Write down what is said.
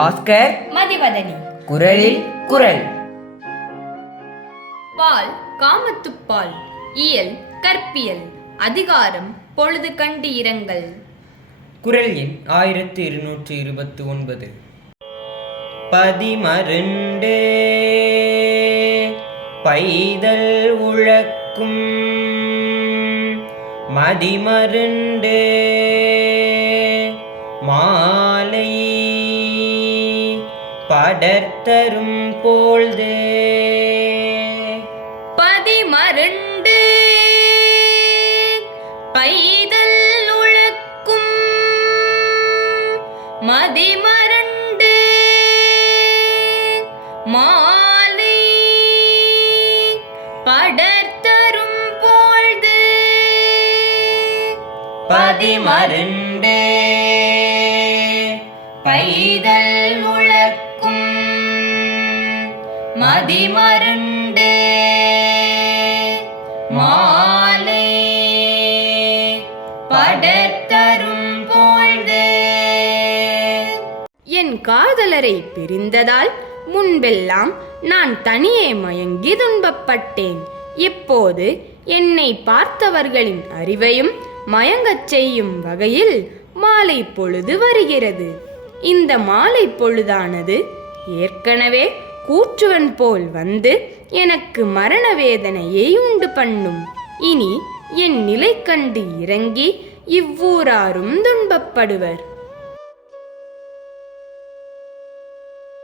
பாஸ்கர். மதிவதனி. குரலில் குரல். பால் காமத்துப்பால் இயல் கற்பியல். அதிகாரம் பொழுது கண்டு இரங்கல். குரல் எண் ஆயிரத்தி இருநூற்றி இருபத்தி ஒன்பது. பதிமருண்டு பைதல் உழக்கும். மதிமருண்டு மாலை படர்த்தரும் போழ்தே. பதிமருண்டு. பைதல் உழக்கும். மதிமரண்டு. மாலை. படர்த்தரும் பொழுது. பதிமருண்டு. பைதல் மதிமருண்டு. மாலை படர்த்தரும் பொழுது என் காதலரை பிரிந்ததால் முன்பெல்லாம் நான் தனியே மயங்கி துன்பப்பட்டேன். இப்போது என்னை பார்த்தவர்களின் அறிவையும் மயங்கச் செய்யும் வகையில் மாலை பொழுது வருகிறது. இந்த மாலை பொழுதானது ஏற்கனவே கூற்றுவன் போல் வந்து எனக்கு மரண வேதனையை உண்டு பண்ணும். இனி என் நிலை கண்டு இறங்கி இவ்வூராரும் துன்பப்படுவர்.